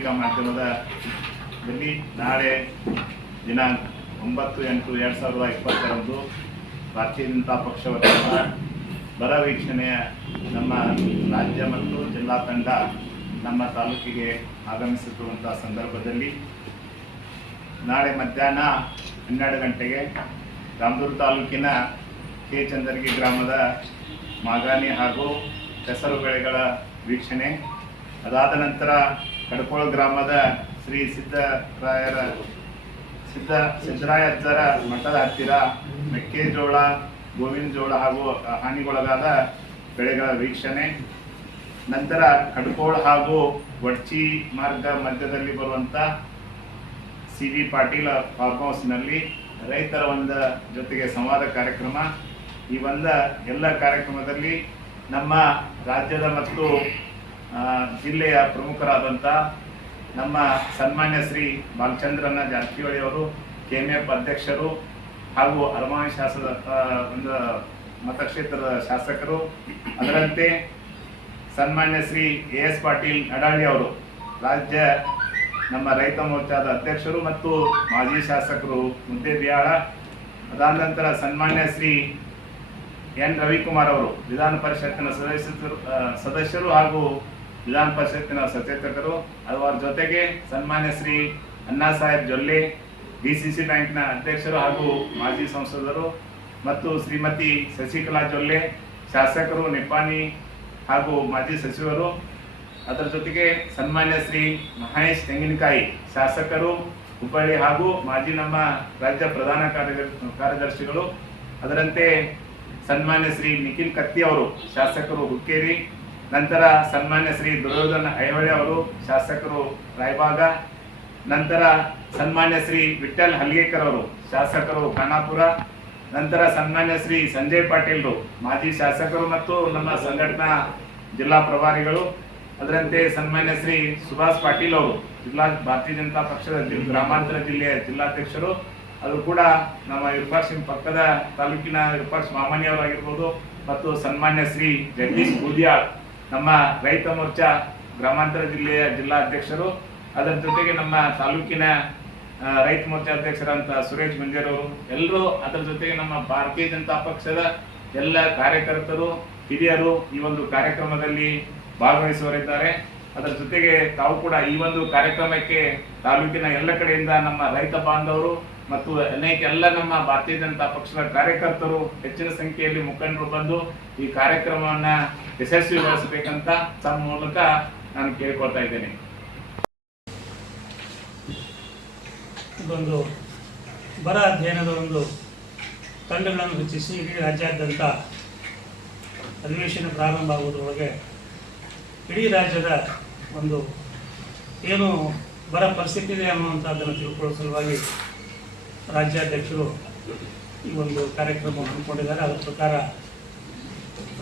ಪತ್ರಿಕಾ ಮಾಧ್ಯಮದಲ್ಲಿ ನಾಳೆ ದಿನಾಂಕ 9/8/2020 ಭಾರತೀಯ ಜನತಾ ಪಕ್ಷ ವತಿಯಿಂದ ಬರ ವೀಕ್ಷಣೆಯ ನಮ್ಮ ರಾಜ್ಯ ಮತ್ತು ಜಿಲ್ಲಾ ತಂಡ ನಮ್ಮ ತಾಲೂಕಿಗೆ ಆಗಮಿಸುತ್ತಿರುವಂಥ ಸಂದರ್ಭದಲ್ಲಿ ನಾಳೆ ಮಧ್ಯಾಹ್ನ 12 ಗಂಟೆಗೆ ರಾಮದುರ್ಗ ತಾಲೂಕಿನ ಕೆ ಚಂದರ್ಗಿ ಗ್ರಾಮದ ಮಾಗಾನಿ ಹಾಗೂ ಹೆಸರು ಬೆಳೆಗಳ ವೀಕ್ಷಣೆ, ಅದಾದ ನಂತರ ಕಡಕೋಳ ಗ್ರಾಮದ ಶ್ರೀ ಸಿದ್ದರಾಯಜ್ಜರ ಮಠದ ಹತ್ತಿರ ಮೆಕ್ಕೆಜೋಳ, ಗೋವಿನ ಜೋಳ ಹಾಗೂ ಹಾನಿಗೊಳಗಾದ ಬೆಳೆಗಳ ವೀಕ್ಷಣೆ, ನಂತರ ಕಡಕೋಳ ಹಾಗೂ ವಡ್ಚಿ ಮಾರ್ಗ ಮಧ್ಯದಲ್ಲಿ ಬರುವಂಥ CV ಪಾಟೀಲ್ ಫಾರ್ಮ್ ಹೌಸ್ನಲ್ಲಿ ರೈತರ ಜೊತೆಗೆ ಸಂವಾದ ಕಾರ್ಯಕ್ರಮ. ಈ ಎಲ್ಲ ಕಾರ್ಯಕ್ರಮದಲ್ಲಿ ನಮ್ಮ ರಾಜ್ಯದ ಮತ್ತು ಜಿಲ್ಲೆಯ ಪ್ರಮುಖರಾದಂಥ ನಮ್ಮ ಸನ್ಮಾನ್ಯ ಶ್ರೀ ಬಾಲಚಂದ್ರನ ಜಾರಕಿಹೊಳಿ ಅವರು KMF ಅಧ್ಯಕ್ಷರು ಹಾಗೂ ಅರಮಾವಿ ಮತಕ್ಷೇತ್ರದ ಶಾಸಕರು, ಅದರಂತೆ ಸನ್ಮಾನ್ಯ ಶ್ರೀ AS ಪಾಟೀಲ್ ನಡಾಳಿ ಅವರು ರಾಜ್ಯ ನಮ್ಮ ರೈತ ಮೋರ್ಚಾದ ಅಧ್ಯಕ್ಷರು ಮತ್ತು ಮಾಜಿ ಶಾಸಕರು ಮುದ್ದೇಬಿಹಾಳ, ಅದಾದ ನಂತರ ಸನ್ಮಾನ್ಯ ಶ್ರೀ N ರವಿಕುಮಾರ್ ಅವರು ವಿಧಾನ ಪರಿಷತ್ತಿನ ಸದಸ್ಯರು ಹಾಗೂ ವಿಧಾನ ಪರಿಷತ್ತಿನ ಸಚೇತಕರು, ಅವರ ಜೊತೆಗೆ ಸನ್ಮಾನ್ಯ ಶ್ರೀ ಅಣ್ಣಾ ಸಾಹೇಬ್ ಜೊಲ್ಲೆ DCC ಬ್ಯಾಂಕ್ನ ಅಧ್ಯಕ್ಷರು ಹಾಗೂ ಮಾಜಿ ಸಂಸದರು ಮತ್ತು ಶ್ರೀಮತಿ ಶಶಿಕಲಾ ಜೊಲ್ಲೆ ಶಾಸಕರು ನಿಪ್ಪಾಣಿ ಹಾಗೂ ಮಾಜಿ ಸಚಿವರು, ಅದರ ಜೊತೆಗೆ ಸನ್ಮಾನ್ಯ ಶ್ರೀ ಮಹೇಶ್ ತೆಂಗಿನಕಾಯಿ ಶಾಸಕರು ಹುಬ್ಬಳ್ಳಿ ಹಾಗೂ ಮಾಜಿ ನಮ್ಮ ರಾಜ್ಯ ಪ್ರಧಾನ ಕಾರ್ಯದರ್ಶಿಗಳು, ಅದರಂತೆ ಸನ್ಮಾನ್ಯ ಶ್ರೀ ನಿಖಿಲ್ ಕತ್ತಿ ಅವರು ಶಾಸಕರು ಹುಕ್ಕೇರಿ, ನಂತರ ಸನ್ಮಾನ್ಯ ಶ್ರೀ ದುರ್ಯೋಧನ ಐಹೊಳೆ ಅವರು ಶಾಸಕರು ರಾಯಬಾಗ, ನಂತರ ಸನ್ಮಾನ್ಯ ಶ್ರೀ ವಿಠಲ್ ಹಲ್ಗೇಕರ್ ಅವರು ಶಾಸಕರು ಖಾನಾಪುರ, ನಂತರ ಸನ್ಮಾನ್ಯ ಶ್ರೀ ಸಂಜಯ್ ಪಾಟೀಲ್ರು ಮಾಜಿ ಶಾಸಕರು ಮತ್ತು ನಮ್ಮ ಸಂಘಟನಾ ಜಿಲ್ಲಾ ಪ್ರಭಾರಿಗಳು, ಅದರಂತೆ ಸನ್ಮಾನ್ಯ ಶ್ರೀ ಸುಭಾಷ್ ಪಾಟೀಲ್ ಅವರು ಭಾರತೀಯ ಜನತಾ ಪಕ್ಷದ ಗ್ರಾಮಾಂತರ ಜಿಲ್ಲೆಯ ಜಿಲ್ಲಾಧ್ಯಕ್ಷರು, ಅದು ಕೂಡ ನಮ್ಮ ವಿರೂಪಾಕ್ಷ ಪಕ್ಕದ ತಾಲೂಕಿನ ವಿರೂಪಾಕ್ಷ ಮಾಮನಿ ಅವರಾಗಿರ್ಬೋದು, ಮತ್ತು ಸನ್ಮಾನ್ಯ ಶ್ರೀ ಜಗದೀಶ್ ಬೂದಿಯಾಳ್ ನಮ್ಮ ರೈತ ಮೋರ್ಚಾ ಗ್ರಾಮಾಂತರ ಜಿಲ್ಲೆಯ ಜಿಲ್ಲಾ ಅಧ್ಯಕ್ಷರು, ಅದರ ಜೊತೆಗೆ ನಮ್ಮ ತಾಲೂಕಿನ ರೈತ ಮೋರ್ಚಾ ಅಧ್ಯಕ್ಷರಂತ ಸುರೇಶ್ ಮಂಜರ್ ಅವರು ಎಲ್ಲರೂ, ಅದರ ಜೊತೆಗೆ ನಮ್ಮ ಭಾರತೀಯ ಜನತಾ ಪಕ್ಷದ ಎಲ್ಲ ಕಾರ್ಯಕರ್ತರು ಹಿರಿಯರು ಈ ಕಾರ್ಯಕ್ರಮದಲ್ಲಿ ಭಾಗವಹಿಸುವರಿದ್ದಾರೆ. ಅದರ ಜೊತೆಗೆ ತಾವು ಕೂಡ ಈ ಕಾರ್ಯಕ್ರಮಕ್ಕೆ ತಾಲೂಕಿನ ಎಲ್ಲ ಕಡೆಯಿಂದ ನಮ್ಮ ರೈತ ಬಾಂಧವರು ಮತ್ತು ಎಲ್ಲ ನಮ್ಮ ಭಾರತೀಯ ಜನತಾ ಪಕ್ಷದ ಕಾರ್ಯಕರ್ತರು ಹೆಚ್ಚಿನ ಸಂಖ್ಯೆಯಲ್ಲಿ ಮುಖಂಡರು ಬಂದು ಈ ಕಾರ್ಯಕ್ರಮವನ್ನ ಯಶಸ್ವಿಗೊಳಿಸಬೇಕಂತ ತಮ್ಮ ಮೂಲಕ ನಾನು ಕೇಳಿಕೊಳ್ತಾ ಇದ್ದೇನೆ. ಇದೊಂದು ಬರ ಅಧ್ಯಯನದ ತಂಡಗಳನ್ನು ರಚಿಸಿ ಇಡೀ ರಾಜ್ಯಾದ್ಯಂತ ಅಧಿವೇಶನ ಪ್ರಾರಂಭ ಆಗುವುದರೊಳಗೆ ಇಡೀ ರಾಜ್ಯದ ಏನು ಬರ ಪರಿಸ್ಥಿತಿ ಇದೆ ಅನ್ನುವಂಥದ್ದನ್ನು ತಿಳ್ಕೊಳ್ಳೋ ಸಲುವಾಗಿ ರಾಜ್ಯಾಧ್ಯಕ್ಷರು ಈ ಕಾರ್ಯಕ್ರಮವನ್ನು ಹಮ್ಮಿಕೊಂಡಿದ್ದಾರೆ. ಅದರ ಪ್ರಕಾರ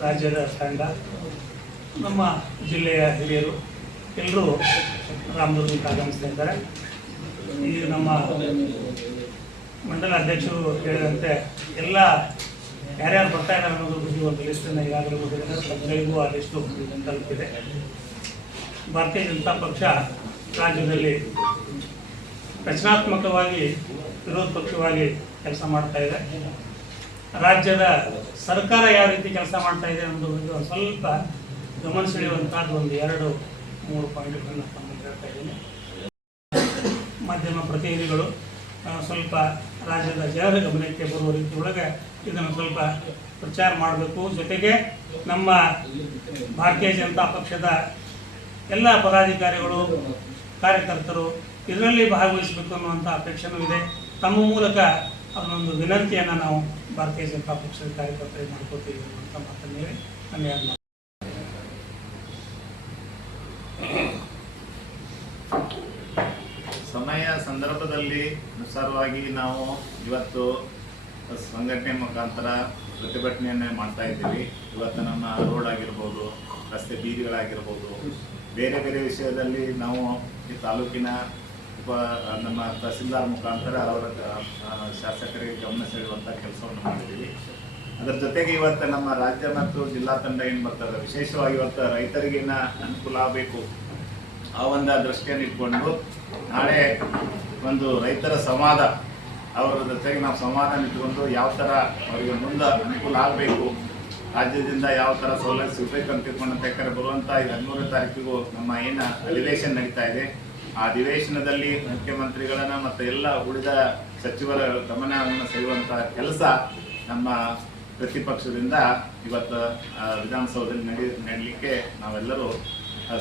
ರಾಜ್ಯದ ತಂಡ, ನಮ್ಮ ಜಿಲ್ಲೆಯ ಹಿರಿಯರು ಎಲ್ಲರೂ ರಾಮದುರ್ಗಕ್ಕೆ ಆಗಮಿಸ್ತಾ ಇದ್ದಾರೆ. ಈ ನಮ್ಮ ಮಂಡಲ ಅಧ್ಯಕ್ಷರು ಹೇಳಿದಂತೆ ಎಲ್ಲ ಯಾರ್ಯಾರು ಬರ್ತಾ ಇದ್ದಾರೆ ಅನ್ನೋದ್ರ ಬಗ್ಗೆ ಲಿಸ್ಟನ್ನು ಈಗಾಗಲೇ ಕೊಟ್ಟಿದ್ದಾರೆ. ಆ ಲಿಸ್ಟು ತಲುಪಿದೆ. ಭಾರತೀಯ ಜನತಾ ಪಕ್ಷ ರಾಜ್ಯದಲ್ಲಿ ರಚನಾತ್ಮಕವಾಗಿ ವಿರೋಧ ಪಕ್ಷವಾಗಿ ಕೆಲಸ ಮಾಡ್ತಾ ಇದೆ. ರಾಜ್ಯದ ಸರ್ಕಾರ ಯಾವ ರೀತಿ ಕೆಲಸ ಮಾಡ್ತಾ ಇದೆ ಅನ್ನೋದು ಸ್ವಲ್ಪ ಗಮನ ಸೆಳೆಯುವಂಥದ್ದು 2-3 ಪಾಯಿಂಟ್ಗಳನ್ನು ತಮ್ಮಲ್ಲಿ ಹೇಳ್ತಾ ಇದ್ದೀನಿ. ಮಾಧ್ಯಮ ಪ್ರತಿನಿಧಿಗಳು ಸ್ವಲ್ಪ ರಾಜ್ಯದ ಜನರ ಗಮನಕ್ಕೆ ಬರುವ ರೀತಿಯೊಳಗೆ ಇದನ್ನು ಸ್ವಲ್ಪ ಪ್ರಚಾರ ಮಾಡಬೇಕು. ಜೊತೆಗೆ ನಮ್ಮ ಭಾರತೀಯ ಜನತಾ ಪಕ್ಷದ ಎಲ್ಲ ಪದಾಧಿಕಾರಿಗಳು, ಕಾರ್ಯಕರ್ತರು ಇದರಲ್ಲಿ ಭಾಗವಹಿಸಬೇಕು ಅನ್ನುವಂಥ ಅಪೇಕ್ಷೆನೂ ಇದೆ. ತಮ್ಮ ಮೂಲಕ ಅದನ್ನೊಂದು ವಿನಂತಿಯನ್ನು ನಾವು ಭಾರತೀಯ ಜನತಾ ಪಕ್ಷದ ಕಾರ್ಯಕರ್ತರಿಗೆ ಮಾಡ್ಕೋತೀವಿ ಅನ್ನುವಂಥ ಮಾತನ್ನು ಹೇಳಿ ಧನ್ಯವಾದ. ಸಮಯ ಸಂದರ್ಭದಲ್ಲಿ ಅನುಸಾರವಾಗಿ ನಾವು ಇವತ್ತು ಸಂಘಟನೆ ಮುಖಾಂತರ ಪ್ರತಿಭಟನೆಯನ್ನೇ ಮಾಡ್ತಾ ಇದ್ದೀವಿ. ಇವತ್ತು ನಮ್ಮ ರೋಡ್ ಆಗಿರ್ಬೋದು, ರಸ್ತೆ ಬೀದಿಗಳಾಗಿರ್ಬೋದು, ಬೇರೆ ಬೇರೆ ವಿಷಯದಲ್ಲಿ ನಾವು ಈ ತಾಲೂಕಿನ ನಮ್ಮ ತಹಸೀಲ್ದಾರ್ ಮುಖಾಂತರ ಅವರ ಶಾಸಕರಿಗೆ ಗಮನ ಸೆಳೆಯುವಂಥ ಕೆಲಸವನ್ನು ಮಾಡಿದ್ದೀವಿ. ಅದರ ಜೊತೆಗೆ ಇವತ್ತು ನಮ್ಮ ರಾಜ್ಯ ಮತ್ತು ಜಿಲ್ಲಾ ತಂಡ ಏನು ಬರ್ತದೆ, ವಿಶೇಷವಾಗಿ ಇವತ್ತು ರೈತರಿಗೇನ ಅನುಕೂಲ ಆಗಬೇಕು ಆ ಒಂದು ದೃಷ್ಟಿಯನ್ನು ಇಟ್ಕೊಂಡು ನಾಳೆ ಒಂದು ರೈತರ ಸಂವಾದ ಅವರ ಜೊತೆಗೆ ನಾವು ಸಂವಾದ ಇಟ್ಕೊಂಡು ಯಾವ ಥರ ಅವರಿಗೆ ಮುಂದೆ ಅನುಕೂಲ ಆಗಬೇಕು, ರಾಜ್ಯದಿಂದ ಯಾವ ಥರ ಸೌಲಭ್ಯ ಸಿಗಬೇಕು ಅಂತ ತಿಳ್ಕೊಂಡಂತ ಯಾಕಂದರೆ ಬರುವಂಥ 13ನೇ ತಾರೀಕಿಗೂ ನಮ್ಮ ಏನು ಅಧಿವೇಶನ ನಡೀತಾ ಇದೆ, ಆ ಅಧಿವೇಶನದಲ್ಲಿ ಮುಖ್ಯಮಂತ್ರಿಗಳನ್ನ ಮತ್ತು ಎಲ್ಲ ಉಳಿದ ಸಚಿವರ ಗಮನವನ್ನು ಸೆಳೆಯುವಂಥ ಕೆಲಸ ನಮ್ಮ ಪ್ರತಿಪಕ್ಷದಿಂದ ಇವತ್ತು ವಿಧಾನಸೌಧದಲ್ಲಿ ನಡೀಲಿಕ್ಕೆ ನಾವೆಲ್ಲರೂ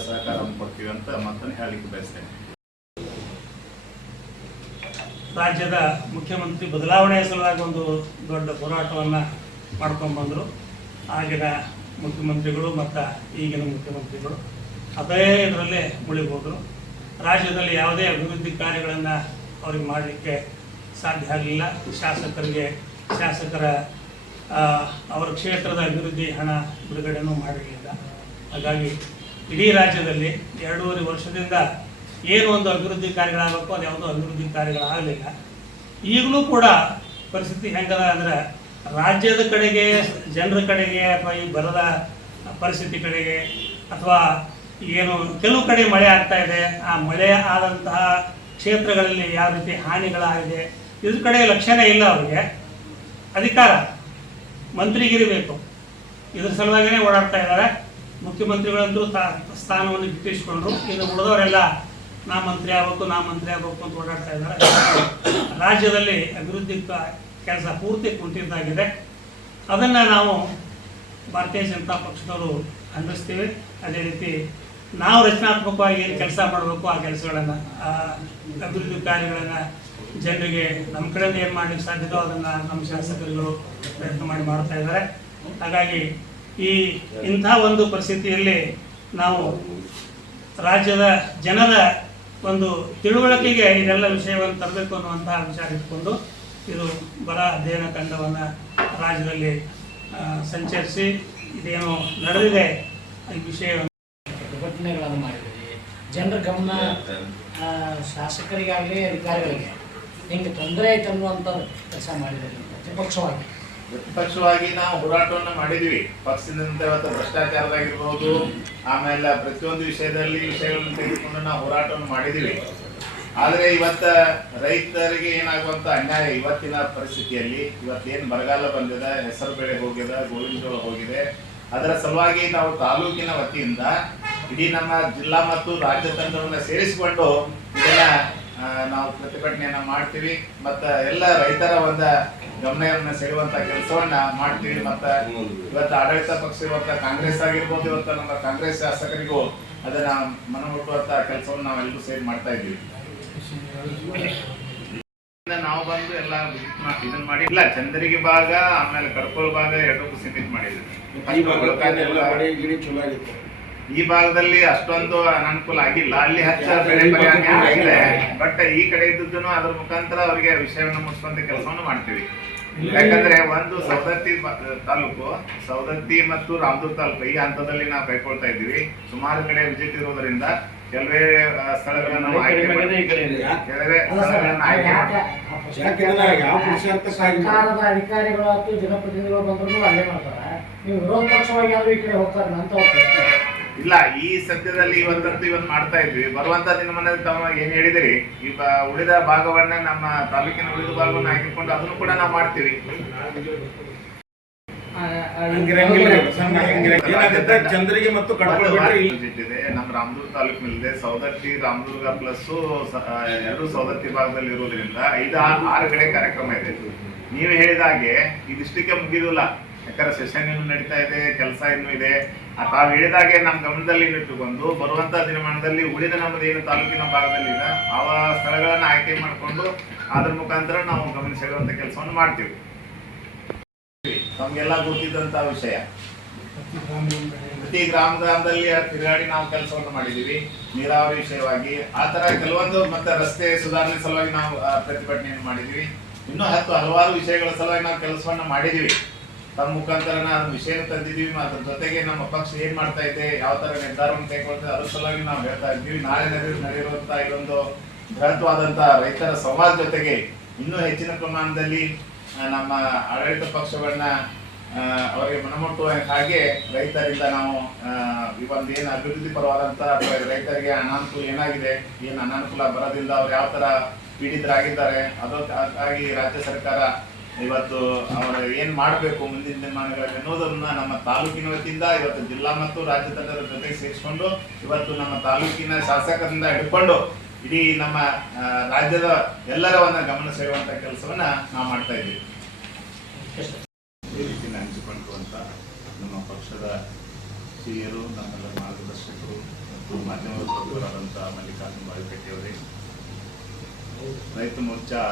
ಸಹಕಾರವನ್ನು ಕೊಡ್ತೀವಿ ಅಂತ ಮತ್ತೊಂದು ಹೇಳಲಿಕ್ಕೆ ಬಯಸ್ತೇನೆ. ರಾಜ್ಯದ ಮುಖ್ಯಮಂತ್ರಿ ಬದಲಾವಣೆಯ ಸಲುವಾಗಿ ಒಂದು ದೊಡ್ಡ ಹೋರಾಟವನ್ನು ಮಾಡ್ಕೊಂಡು ಬಂದರು. ಆಗಿನ ಮುಖ್ಯಮಂತ್ರಿಗಳು ಮತ್ತು ಈಗಿನ ಮುಖ್ಯಮಂತ್ರಿಗಳು ಅದೇ ಇದರಲ್ಲೇ ಮುಳುಗೋದ್ರು. ರಾಜ್ಯದಲ್ಲಿ ಯಾವುದೇ ಅಭಿವೃದ್ಧಿ ಕಾರ್ಯಗಳನ್ನು ಅವ್ರಿಗೆ ಮಾಡಲಿಕ್ಕೆ ಸಾಧ್ಯ ಆಗಲಿಲ್ಲ. ಶಾಸಕರ ಅವರ ಕ್ಷೇತ್ರದ ಅಭಿವೃದ್ಧಿ ಹಣ ಬಿಡುಗಡೆನೂ ಮಾಡಿರಲಿಲ್ಲ. ಹಾಗಾಗಿ ಇಡೀ ರಾಜ್ಯದಲ್ಲಿ 2.5 ವರ್ಷದಿಂದ ಏನು ಒಂದು ಅಭಿವೃದ್ಧಿ ಕಾರ್ಯಗಳಾಗಬೇಕು ಅದು ಯಾವುದೋ ಅಭಿವೃದ್ಧಿ ಕಾರ್ಯಗಳಾಗಲಿಲ್ಲ. ಈಗಲೂ ಕೂಡ ಪರಿಸ್ಥಿತಿ ಹೆಂಗದ ಅಂದರೆ ರಾಜ್ಯದ ಕಡೆಗೆ, ಜನರ ಕಡೆಗೆ, ಅಥವಾ ಈ ಬರದ ಪರಿಸ್ಥಿತಿ ಕಡೆಗೆ, ಅಥವಾ ಏನು ಕೆಲವು ಕಡೆ ಮಳೆ ಆಗ್ತಾ ಇದೆ, ಆ ಮಳೆ ಆದಂತಹ ಕ್ಷೇತ್ರಗಳಲ್ಲಿ ಯಾವ ರೀತಿ ಹಾನಿಗಳಾಗಿದೆ ಇದ್ರ ಕಡೆ ಲಕ್ಷ್ಯನೇ ಇಲ್ಲ. ಅವರಿಗೆ ಅಧಿಕಾರ ಮಂತ್ರಿಗಿರಿ ಬೇಕು, ಇದ್ರ ಸಲುವಾಗಿಯೇ ಓಡಾಡ್ತಾ ಇದ್ದಾರೆ. ಮುಖ್ಯಮಂತ್ರಿಗಳಂತೂ ಸ್ಥಾನವನ್ನು ಗಿಟ್ಟಿಸ್ಕೊಂಡ್ರು. ಇನ್ನು ಉಳಿದವರೆಲ್ಲ ನಾ ಮಂತ್ರಿ ಆಗಬೇಕು ಅಂತ ಓಡಾಡ್ತಾ ಇದ್ದಾರೆ. ರಾಜ್ಯದಲ್ಲಿ ಅಭಿವೃದ್ಧಿ ಕೆಲಸ ಪೂರ್ತಿ ಕುಂಠಿತಾಗಿದೆ. ಅದನ್ನು ನಾವು ಭಾರತೀಯ ಜನತಾ ಪಕ್ಷದವರು ಖಂಡಿಸ್ತೀವಿ. ಅದೇ ರೀತಿ ನಾವು ರಚನಾತ್ಮಕವಾಗಿ ಏನು ಕೆಲಸ ಮಾಡಬೇಕು ಆ ಕೆಲಸಗಳನ್ನು, ಅಭಿವೃದ್ಧಿ ಕಾರ್ಯಗಳನ್ನು ಜನರಿಗೆ ನಮ್ಮ ಕಡೆಯಿಂದ ಏನು ಮಾಡಲಿಕ್ಕೆ ಸಾಧ್ಯದೋ ಅದನ್ನು ನಮ್ಮ ಶಾಸಕರುಗಳು ಪ್ರಯತ್ನ ಮಾಡ್ತಾ ಇದ್ದಾರೆ. ಹಾಗಾಗಿ ಇಂಥ ಒಂದು ಪರಿಸ್ಥಿತಿಯಲ್ಲಿ ನಾವು ರಾಜ್ಯದ ಜನರ ಒಂದು ತಿಳುವಳಿಕೆಗೆ ಇದೆಲ್ಲ ವಿಷಯವನ್ನು ತರಬೇಕು ಅನ್ನುವಂತಹ ವಿಚಾರ ಇಟ್ಕೊಂಡು ಇದು ಬರ ಅಧ್ಯಯನ ತಂಡವನ್ನು ರಾಜ್ಯದಲ್ಲಿ ಸಂಚರಿಸಿ ಇದೇನು ನಡೆದಿದೆ ಈ ವಿಷಯವನ್ನು ಪ್ರತಿಭಟನೆಗಳನ್ನು ಮಾಡಿದ್ದೀವಿ. ಜನರ ಗಮನ ಶಾಸಕರಿಗಾಗಲಿ ಅಧಿಕಾರಿಗಳಿಗೆ ಹಿಂಗೆ ತೊಂದರೆ ಆಯ್ತು ಅನ್ನುವಂಥ ಕೆಲಸ ಮಾಡಿದ್ದೀವಿ. ಪ್ರತಿಪಕ್ಷವಾಗಿ ನಾವು ಹೋರಾಟವನ್ನು ಮಾಡಿದ್ವಿ. ಪಕ್ಷದಿಂದ ಇವತ್ತು ಭ್ರಷ್ಟಾಚಾರದಾಗಿರ್ಬೋದು, ಆಮೇಲೆ ಪ್ರತಿಯೊಂದು ವಿಷಯಗಳನ್ನು ತೆಗೆದುಕೊಂಡು ನಾವು ಹೋರಾಟವನ್ನು ಮಾಡಿದ್ದೀವಿ. ಆದರೆ ಇವತ್ತು ರೈತರಿಗೆ ಏನಾಗುವಂಥ ಅನ್ಯಾಯ ಇವತ್ತಿನ ಪರಿಸ್ಥಿತಿಯಲ್ಲಿ, ಇವತ್ತೇನು ಬರಗಾಲ ಬಂದಿದೆ, ಹೆಸರು ಬೆಳೆ ಹೋಗಿದೆ, ಗೋವಿನ ಜೋಳ ಹೋಗಿದೆ, ಅದರ ಸಲುವಾಗಿ ನಾವು ತಾಲೂಕಿನ ವತಿಯಿಂದ ಇಡೀ ನಮ್ಮ ಜಿಲ್ಲಾ ಮತ್ತು ರಾಜ್ಯ ತಂಡವನ್ನು ಸೇರಿಸಿಕೊಂಡು ಇದನ್ನ ನಾವು ಪ್ರತಿಭಟನೆಯನ್ನ ಮಾಡ್ತೀವಿ. ಮತ್ತು ಎಲ್ಲ ರೈತರ ಒಂದು ಗಮನವನ್ನು ಸೆಳೆಯುವಂತ ಕೆಲಸವನ್ನ ಮಾಡ್ತೀವಿ. ಮತ್ತು ಇವತ್ತು ಆಡಳಿತ ಪಕ್ಷ ಇವತ್ತು ಕಾಂಗ್ರೆಸ್ ಆಗಿರ್ಬೋದು, ಇವತ್ತು ನಮ್ಮ ಕಾಂಗ್ರೆಸ್ ಶಾಸಕರಿಗೂ ಅದನ್ನ ಮನಮುಟ್ಟುವಂತ ಕೆಲಸವನ್ನು ನಾವೆಲ್ಲರೂ ಸೇರಿ ಮಾಡ್ತಾ ಇದ್ದೀವಿ. ನಾವು ಬಂದು ಎಲ್ಲ ಇದನ್ನ ಮಾಡಿಲ್ಲ. ಚಂದ್ರಗಿ ಭಾಗ ಆಮೇಲೆ ಕಡ್ಕೋಲ್ ಭಾಗ ಎರಡಕ್ಕೂ ಸೀಮಿತ ಮಾಡಿದ್ವಿ. ಈ ಭಾಗದಲ್ಲಿ ಅಷ್ಟೊಂದು ಅನಾನುಕೂಲ ಆಗಿಲ್ಲ. ಅಲ್ಲಿ ಹೆಚ್ಚು ಬೆಳೆ ಪರಿಹಾರ, ಬಟ್ ಈ ಕಡೆ ಇದ್ದದ್ದು ಅದ್ರ ಮುಖಾಂತರ ಅವರಿಗೆ ವಿಷಯವನ್ನು ಮುಗಿಸುವಂತ ಕೆಲಸವನ್ನು ಮಾಡ್ತೀವಿ. ಯಾಕಂದ್ರೆ ಒಂದು ಸವದತ್ತಿ ತಾಲೂಕು, ಸವದತ್ತಿ ಮತ್ತು ರಾಮದುರ್ಗ ತಾಲೂಕು ಈ ಹಂತದಲ್ಲಿ ನಾವು ಕೈಕೊಳ್ತಾ ಇದ್ದೀವಿ. ಸುಮಾರು ಕಡೆ ವಿಸಿಟ್ ಇರೋದ್ರಿಂದ ಕೆಲವೇ ಸ್ಥಳಗಳನ್ನು ಆಯ್ಕೆ ಸರ್ಕಾರದ ಅಧಿಕಾರಿಗಳು ಮತ್ತು ಜನಪ್ರತಿನಿಧಿಗಳು ಬಂದ್ರು ಅಲ್ಲೇ ಮಾಡ್ತಾರೆ. ನೀವು ವಿರೋಧ ಪಕ್ಷವಾಗಿ ಯಾರು ಈ ಕಡೆ ಹೋಗ್ತಾರೆ ಅಂತ ಇಲ್ಲ. ಈ ಸದ್ಯದಲ್ಲಿ ಇವತ್ತು ಮಾಡ್ತಾ ಇದ್ವಿ. ಬರುವಂತ ದಿನಮಾನದಲ್ಲಿ ತಾವು ಏನ್ ಹೇಳಿದಿರಿ, ಈಗ ಉಳಿದ ಭಾಗವನ್ನ ನಮ್ಮ ತಾಲೂಕಿನ ಉಳಿದ ಭಾಗವನ್ನು ಹಾಕಿಕೊಂಡು ಅದನ್ನು ಕೂಡ ನಾವು ಮಾಡ್ತೀವಿ. ಚಂದ್ರಿಗೆ ಮತ್ತು ನಮ್ಮ ರಾಮದುರ್ಗ ತಾಲೂಕಿನಲ್ಲಿದೆ. ಸವದತ್ತಿ ರಾಮದುರ್ಗ ಪ್ಲಸ್ 2 ಸವದತ್ತಿ ಭಾಗದಲ್ಲಿ ಇರೋದ್ರಿಂದ 5-6 ಕಡೆ ಕಾರ್ಯಕ್ರಮ ಇದೆ. ನೀವು ಹೇಳಿದ ಹಾಗೆ ಇದಿಷ್ಟಕ್ಕೆ ಮುಗಿದಿಲ್ಲ. ಯಾಕಂದ್ರೆ ಸೆಷನ್ ಇನ್ನೂ ನಡೀತಾ ಇದೆ, ಕೆಲಸ ಇನ್ನೂ ಇದೆ. ತಾವು ಹೇಳಿದಾಗೆ ನಮ್ಮ ಗಮನದಲ್ಲಿ ಇಟ್ಟುಕೊಂಡು ಬರುವಂತ ದಿನಮಾನದಲ್ಲಿ ಉಳಿದ ನಮ್ಮದು ಏನು ತಾಲೂಕಿನ ಭಾಗದಲ್ಲಿ ಇದೆ ಆ ಸ್ಥಳಗಳನ್ನ ಆಯ್ಕೆ ಮಾಡಿಕೊಂಡು ಅದ್ರ ಮುಖಾಂತರ ನಾವು ಗಮನ ಸೆಳೆಯುವಂತ ಕೆಲಸವನ್ನು ಮಾಡ್ತೀವಿ. ನಮ್ಗೆಲ್ಲ ಗೊತ್ತಿದ್ದಂತ ವಿಷಯ. ಪ್ರತಿ ಗ್ರಾಮದಲ್ಲಿ ತಿರುಗಾಡಿ ನಾವು ಕೆಲಸವನ್ನು ಮಾಡಿದೀವಿ. ನೀರಾವರಿ ವಿಷಯವಾಗಿ ಆ ತರ ಕೆಲವೊಂದು, ಮತ್ತೆ ರಸ್ತೆ ಸುಧಾರಣೆ ಸಲುವಾಗಿ ನಾವು ಪ್ರತಿಭಟನೆಯನ್ನು ಮಾಡಿದೀವಿ. ಇನ್ನೂ ಹಲವಾರು ವಿಷಯಗಳ ಸಲುವಾಗಿ ನಾವು ಕೆಲಸವನ್ನ ಮಾಡಿದೀವಿ. ತಮ್ಮ ಮುಖಾಂತರ ನಾವು ವಿಷಯ ತಂದಿದ್ದೀವಿ. ಅದ್ರ ಜೊತೆಗೆ ನಮ್ಮ ಪಕ್ಷ ಏನ್ ಮಾಡ್ತಾ ಇದೆ, ಯಾವ ತರ ನಿರ್ಧಾರವನ್ನು ಕೈಗೊಳ್ತದೆ ಅದ್ರ ಸಲುವಾಗಿ ನಾವು ಹೇಳ್ತಾ ಇದ್ದೀವಿ. ನಾಳೆ ನಡೆದಿರುವಂತ ಇದೊಂದು ಬೃಹತ್ವಾದಂತ ರೈತರ ಸಂವಾದ ಜೊತೆಗೆ ಇನ್ನೂ ಹೆಚ್ಚಿನ ಪ್ರಮಾಣದಲ್ಲಿ ನಮ್ಮ ಆಡಳಿತ ಪಕ್ಷವನ್ನ ಅವರಿಗೆ ಮನಮುಟ್ಟುವ ಹಾಗೆ ರೈತರಿಂದ ನಾವು ಈ ಒಂದು ಏನು ಅಭಿವೃದ್ಧಿ ಪರವಾದಂಥ ಅಥವಾ ರೈತರಿಗೆ ಅನಾನುಕೂಲ ಏನಾಗಿದೆ, ಏನು ಅನಾನುಕೂಲ ಬರೋದ್ರಿಂದ ಅವ್ರು ಯಾವ ಥರ ಪೀಡಿತರಾಗಿದ್ದಾರೆ, ಅದಕ್ಕಾಗಿ ರಾಜ್ಯ ಸರ್ಕಾರ ಇವತ್ತು ಅವರು ಏನು ಮಾಡಬೇಕು ಮುಂದಿನ ದಿನಮಾನಗಳಲ್ಲಿ ಅನ್ನೋದನ್ನ ನಮ್ಮ ತಾಲೂಕಿನ ವತಿಯಿಂದ ಇವತ್ತು ಜಿಲ್ಲಾ ಮತ್ತು ರಾಜ್ಯ ತಂಡದ ಜೊತೆಗೆ ಸೇರಿಸಿಕೊಂಡು ಇವತ್ತು ನಮ್ಮ ತಾಲೂಕಿನ ಶಾಸಕರಿಂದ ಹಿಡ್ಕೊಂಡು ಇಡೀ ನಮ್ಮ ರಾಜ್ಯದ ಎಲ್ಲರ ಒಂದು ಗಮನ ಸೆಳೆಯುವಂಥ ಕೆಲಸವನ್ನ ನಾವು ಮಾಡ್ತಾ ಇದ್ದೀವಿ. ಈ ರೀತಿ ಹಂಚಿಕೊಳ್ಳುವಂಥ ನಮ್ಮ ಪಕ್ಷದ ಹಿರಿಯರು, ನಮ್ಮೆಲ್ಲ ಮಾರ್ಗದರ್ಶಕರು ಮತ್ತು ಮಾಧ್ಯಮದ ಪ್ರತಿಗಳಾದಂಥ ಮಲ್ಲಿಕಾರ್ಜುನ ಬಾವಿಕಟ್ಟೆಯವರೇ, ರೈತ ಮೋರ್ಚಾ